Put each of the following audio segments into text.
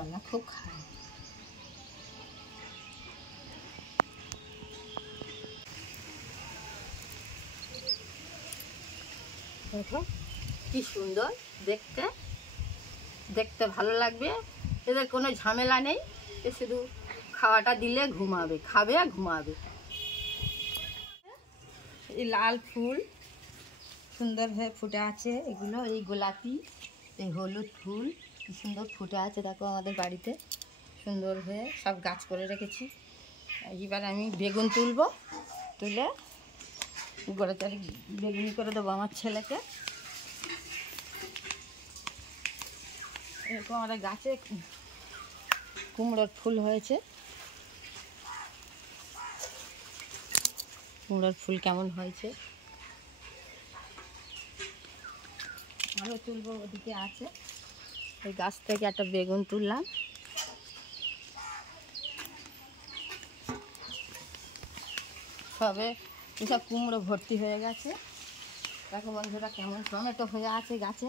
মশলা খুব খায়। দেখো কি সুন্দর দেখতে, দেখতে ভালো লাগবে। এদের কোনো ঝামেলা নেই, এ শুধু খাওয়াটা দিলে ঘুমাবে, খাবে আর ঘুমাবে। এই লাল ফুল সুন্দরভাবে ফুটে আছে, এগুলো এই গোলাপি, এই হলুদ ফুল কি সুন্দর ফুটে আছে দেখো আমাদের বাড়িতে, সুন্দর হয়ে সব গাছ করে রেখেছি। এবার আমি বেগুন তুলবো, তুলে গোড়া চারি বেগুনি করে দেবো আমার ছেলেকে। এরকম আমাদের গাছে কুমড়োর ফুল হয়েছে, কুমড়োর ফুল কেমন হয়েছে আরও তুলবো, ওদিকে আছে। এই গাছ থেকে একটা বেগুন তুললাম, সবে এসব কুমড়ো ভর্তি হয়ে গেছে। দেখো বন্ধুরা কেমন টমেটো হয়ে আছে গাছে,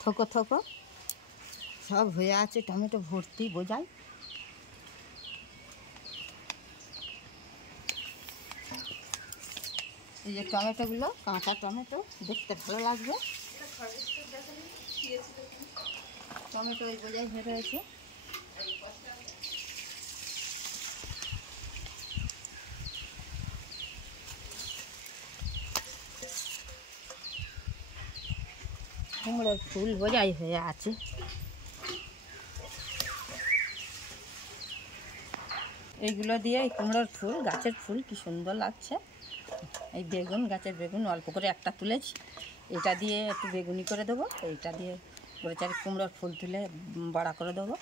থোকো থোকো সব হয়ে আছে, টমেটো ভর্তি বোঝাই। এই যে টমেটোগুলো কাঁচা টমেটো, দেখতে ভালো লাগবে। টমেটো এই বোঝাই হয়ে রয়েছে। কুমড়োর ফুল বোঝাই হয়ে আছে। এইগুলো দিয়ে এই কুমড়োর ফুল, গাছের ফুল কি সুন্দর লাগছে। এই বেগুন, গাছের বেগুন অল্প করে একটা তুলেছি, এটা দিয়ে একটু বেগুনি করে দেবো। এইটা দিয়ে বলে চারি কুমড়োর ফুল তুলে বড়া করে দেবো।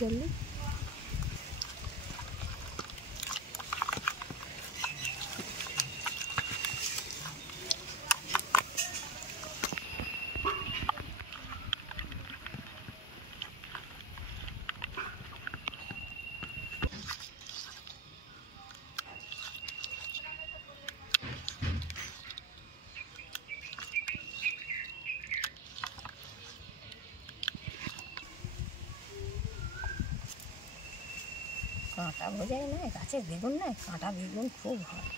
জলদি কাঁটা বোঝাই না, গাছের বেগুন না, কাঁটা বেগুন খুব হয়।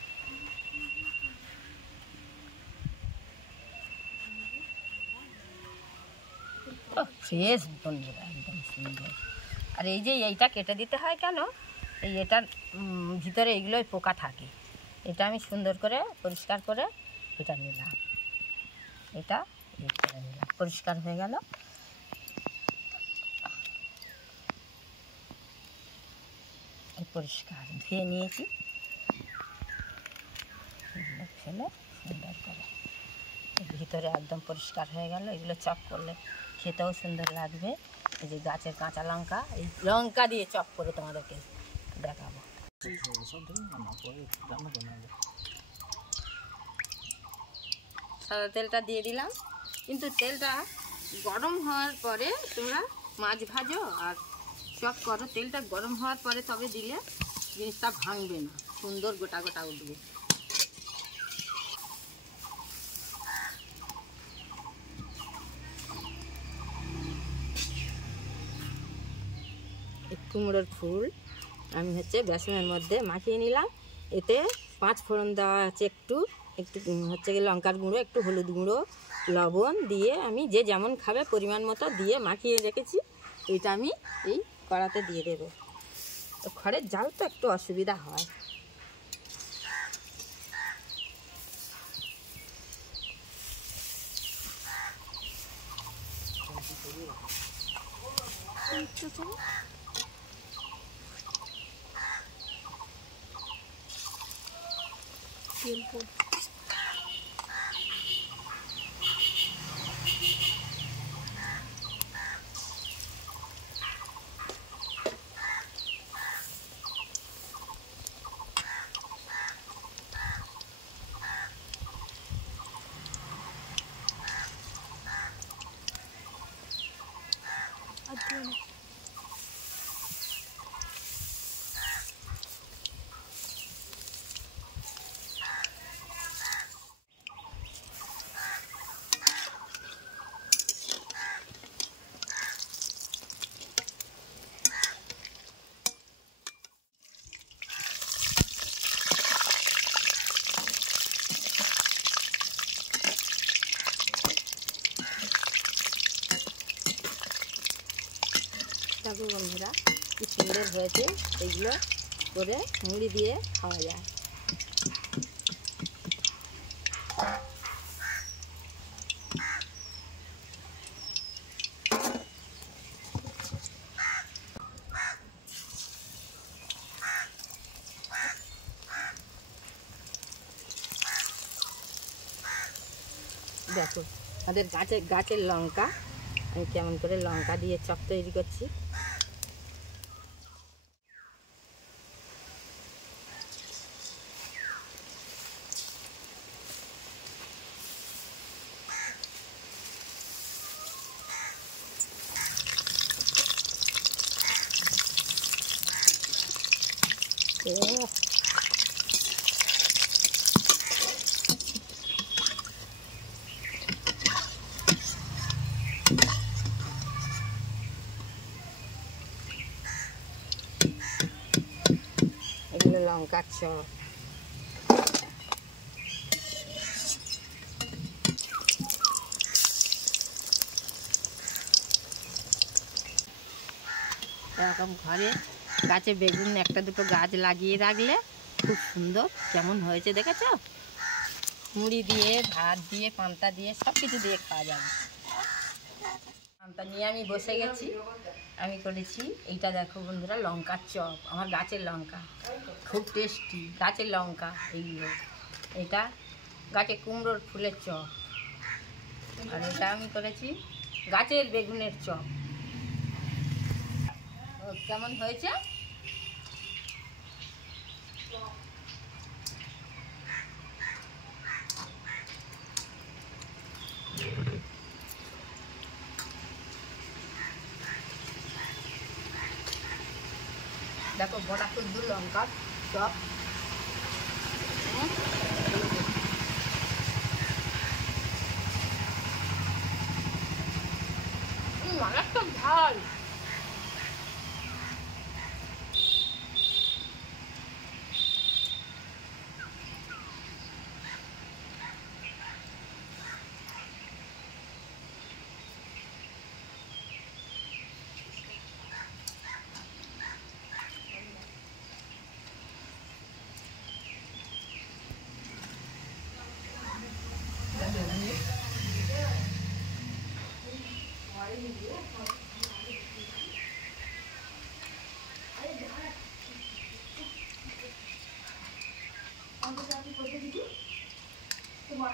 ফ্রেশ বন্ধুরা, একদম সুন্দর। আর এই যে এইটা কেটে দিতে হয় কেন, এই এটার ভিতরে এইগুলোই পোকা থাকে। এটা আমি সুন্দর করে পরিষ্কার করে এটা নিলাম, এটা করে নিলাম, পরিষ্কার হয়ে গেল। পরিষ্কার ধুয়ে নিয়েছি, এগুলো ফেলে সুন্দর করে ভিতরে একদম পরিষ্কার হয়ে গেল। এগুলো চপ করলে খেতেও সুন্দর লাগবে। এই যে গাছের কাঁচা লঙ্কা, এই লঙ্কা দিয়ে চপ করে তোমাদেরকে দেখাবো। সাদা তেলটা দিয়ে দিলাম, কিন্তু তেলটা গরম হওয়ার পরে তোমরা মাছ ভাজো আর চপ করো, তেলটা গরম হওয়ার পরে তবে দিলে জিনিসটা ভাঙবে না, সুন্দর গোটা গোটা উঠবে। কুমড়োর ফুল আমি বেসনের মধ্যে মাখিয়ে নিলাম, এতে 5 ফোড়ন দেওয়া আছে, একটু একটু লঙ্কার গুঁড়ো, একটু হলুদ গুঁড়ো, লবণ দিয়ে আমি যে যেমন খাবে পরিমাণ মতো দিয়ে মাখিয়ে রেখেছি। এইটা আমি এই কড়াতে দিয়ে দেবো। তো খড়ের জাল তো একটু অসুবিধা হয়। দেখো বন্ধুরা কি সুন্দর হয়েছে, এগুলো করে মুড়ি দিয়ে খাওয়া যায়। দেখো আমাদের গাছের লঙ্কা, আমি কেমন করে লঙ্কা দিয়ে চপ তৈরি করছি। এগুলো লঙ্কার চপ। এরকম ঘরে গাছে বেগুন একটা দুটো গাছ লাগিয়ে রাখলে খুব সুন্দর কেমন হয়েছে দেখেছো। মুড়ি দিয়ে, ভাত দিয়ে, পান্তা দিয়ে, সব কিছু দিয়ে খাওয়া যাবে। পান্তা নিয়ে আমি বসে গেছি, আমি করেছি এইটা দেখো বন্ধুরা, লঙ্কার চপ, আমার গাছের লঙ্কা, খুব টেস্টি গাছের লঙ্কা এইগুলো। এটা গাছের কুমড়োর ফুলের চপ, আর এটা আমি করেছি গাছের বেগুনের চপ। কেমন হয়েছে? দেখো বড়া কুদ্দুর লঙ্কার চপ। মারাত্মক ঝাল। তোমার